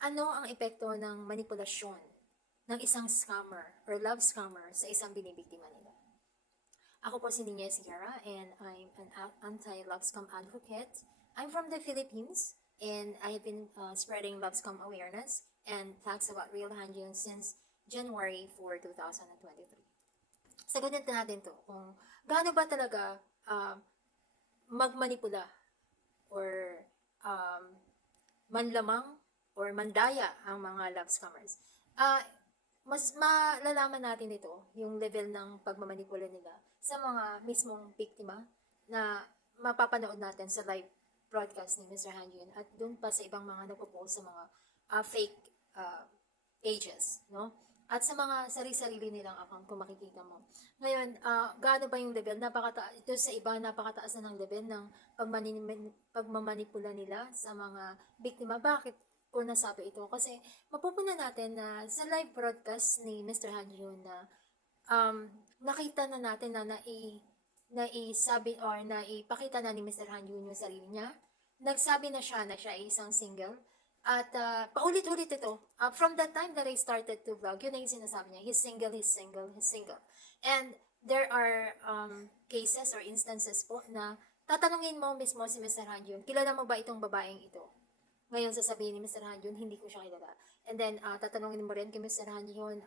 Ano ang epekto ng manipulasyon ng isang scammer or love scammer sa isang binibiktima nila? Ako po si Nina Sierra and I'm an anti-love scam advocate. I'm from the Philippines and I have been spreading love scam awareness and facts about real handling since January 4, 2023. Sagutin natin to kung gaano ba talaga uh, magmanipula or um, manlamang or mandaya ang mga love scammers. Ah, mas malalaman natin ito, yung level ng pagmamanipula nila sa mga mismong biktima na mapapanood natin sa live broadcast ni Mr. Hanjun at dun pa sa ibang mga nagpo-post sa mga fake pages, no? At sa mga sarili-sarili nilang account kung makikita mo. Ngayon, gaano ba yung level? Ito sa iba, napakataas na ng level ng pagmamanipula nila sa mga biktima. Bakit ko nasabi ito? Kasi mapupunan natin na sa live broadcast ni Mr. Hanjun na nakita na natin na naisabi or naipakita na ni Mr. Hanjun yung sarili niya. Nagsabi na siya ay isang single. At paulit-ulit ito. From the time that I started to vlog, yun na yung sinasabi niya. He's single, he's single, he's single. And there are cases or instances po na tatanungin mo mismo si Mr. Hanjun, kilala mo ba itong babaeng ito? Ngayon sasabihin ni Mr. Hanjun, hindi ko siya kilala. And then tatanungin mo rin kay Mr. Hanjun,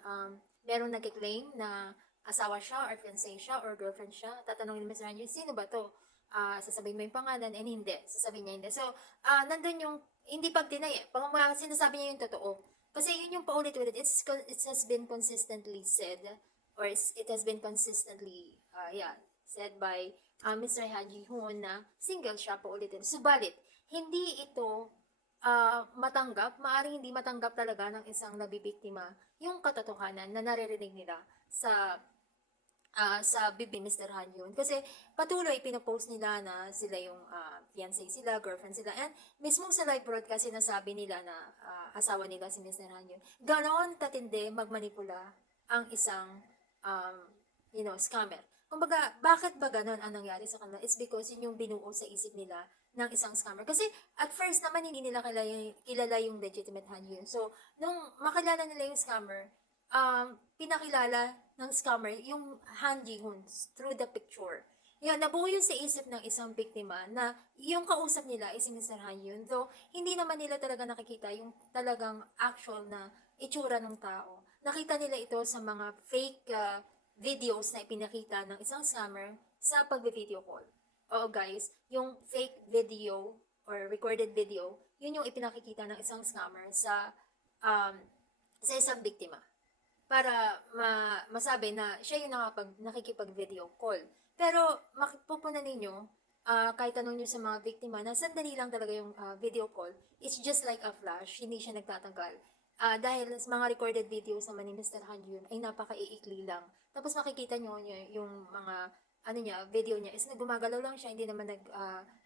meron nag-claim na asawa siya or fiancé siya or girlfriend siya. Tatanungin ni Mr. Hanjun, sino ba to? Sasabihin mo yung pangalan and hindi. Sasabihin niya hindi. So, nandun yung hindi pag-deny eh. Pag sinasabi niya yung totoo. Kasi yun yung paulit-ulit. It has been consistently said or it has been consistently said by Mr. Haji Hoon na single siya paulit-ulit. Subalit, hindi ito matanggap, maaaring hindi matanggap talaga ng isang nabibiktima yung katotohanan na naririnig nila sa bibig ni Mr. Han yun. Kasi patuloy pinapost nila na sila yung fiancé sila, girlfriend sila. And mismo sa live broadcast sinasabi nila na asawa nila si Mr. Han yun. Ganon katindi magmanipula ang isang scammer. Kumbaga, bakit ba ganon ang nangyari sa kanila? It's because yun yung binuo sa isip nila ng isang scammer. Kasi at first naman hindi nila kilala yung legitimate Han yun. So, nung makilala nila yung scammer, pinakilala ng scammer yung Han Ji-hoon through the picture. Yan, nabuo yun sa isip ng isang biktima na yung kausap nila ay si Mr. Han Yun. Though, hindi naman nila talaga nakikita yung talagang actual na itsura ng tao. Nakita nila ito sa mga fake videos na ipinakita ng isang scammer sa pagbe-video call. Oo guys, yung fake video or recorded video, yun yung ipinakikita ng isang scammer um, sa isang biktima para masabi na siya yung nakikipag-video call. Pero mapupunan ninyo, kahit tanong nyo sa mga biktima na sandali lang talaga yung video call, it's just like a flash, hindi siya nagtatagal. Dahil sa mga recorded videos naman ni Mr. Han Yun ay napaka-iikli lang. Tapos makikita nyo yung mga video niya is gumagalaw lang siya, hindi naman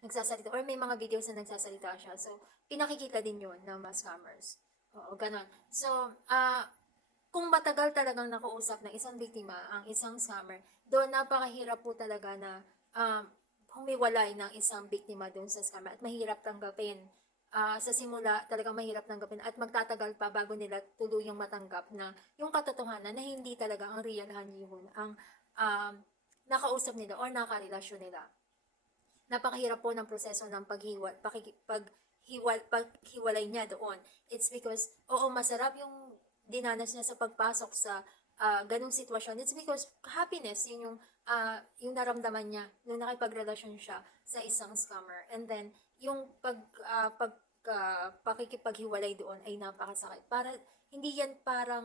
nagsasalita. Or may mga videos na nagsasalita siya. So, pinakikita din yun ng mga scammers. Oo, ganon. So, kung matagal talagang nakausap ng isang biktima ang isang scammer, doon napakahirap po talaga na humiwalay ng isang biktima doon sa scammer at mahirap tanggapin. Sa simula talagang mahirap tanggapin at magtatagal pa bago nila tuluyang matanggap na yung katotohanan na hindi talaga ang real Hanjihun ang nakausap nila or nakarelasyon nila. Napakahirap po ng proseso ng paghiwalay niya doon. It's because, oo, masarap yung dinanas niya sa pagpasok sa ganung sitwasyon. It's because happiness, yung naramdaman niya nung nakipagrelasyon siya sa isang scammer. And then, yung pakikipaghiwalay doon ay napakasakit. Para, hindi yan parang,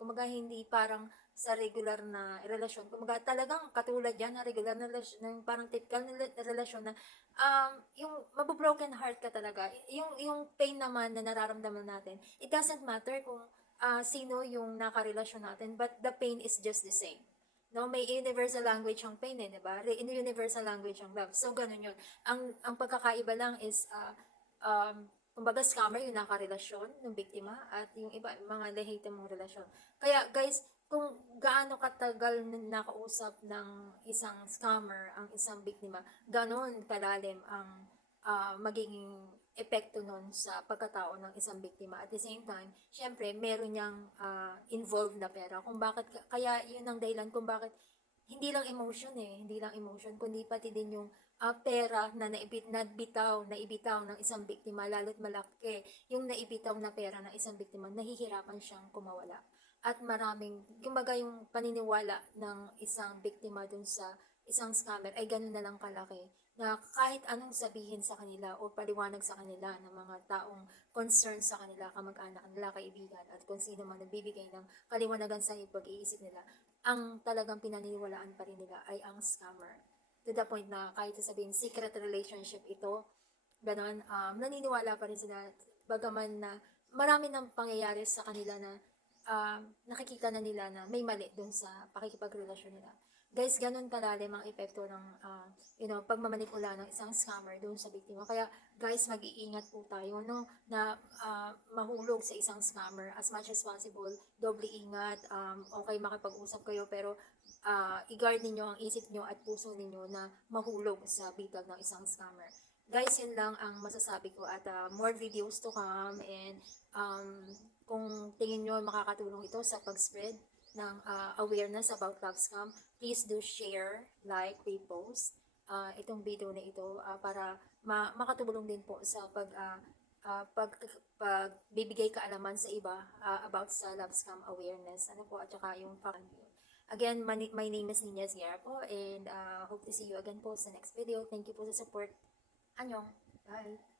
kumaga hindi parang sa regular na relasyon. Kumaga talagang katulad yan na regular na relasyon, parang typical na relasyon na yung mabobroken heart ka talaga. Yung pain naman na nararamdaman natin, it doesn't matter kung sino yung nakarelasyon natin, but the pain is just the same. No, may universal language ang pain eh, di ba? Universal language ang love. So, ganun yun. Ang pagkakaiba lang is, kumbaga scammer yung nakarelasyon ng biktima at yung iba, mga lehitimong relasyon. Kaya guys, kung gaano katagal nakausap ng isang scammer ang isang biktima, ganon kalalim ang magiging epekto nun sa pagkatao ng isang biktima. At the same time, syempre, meron niyang involved na pera. Kung bakit, kaya yun ang dahilan kung bakit hindi lang emotion hindi lang emotion, kundi pati din yung pera na naibitaw ng isang biktima, lalo't malaki yung naibitaw na pera ng isang biktima, nahihirapan siyang kumawala. At maraming, kumbaga yung paniniwala ng isang biktima dun sa isang scammer ay ganun na lang kalaki na kahit anong sabihin sa kanila o paliwanag sa kanila ng mga taong concerned sa kanila, kamag-anak nila, kaibigan, at kung sino man nagbibigay ng kaliwanagan sa pag-iisip nila, ang talagang pinaniniwalaan pa rin nila ay ang scammer. To the point na kahit sabihin secret relationship ito, ganon, naniniwala pa rin sila, bagaman na marami ng pangyayari sa kanila na nakikita na nila na may mali dun sa pakikipagrelasyon nila. Guys, ganun kalalim ang epekto ng pagmamanipula ng isang scammer doon sa biktima. Kaya guys, mag-iingat po tayo na mahulog sa isang scammer as much as possible. Doble ingat, okay makipag-usap kayo pero i-guard ninyo ang isip nyo at puso ninyo na mahulog sa bitag ng isang scammer. Guys, yun lang ang masasabi ko at more videos to come, and kung tingin nyo makakatulong ito sa pag-spread ng awareness about love scam, please do share, like, repost itong video na ito para makatulong din po sa pagbibigay kaalaman sa iba about sa love scam awareness. Ano po, at saka yung Again, my name is Nina Sierra po, and hope to see you again po sa next video. Thank you po sa support. Annyeong. Bye.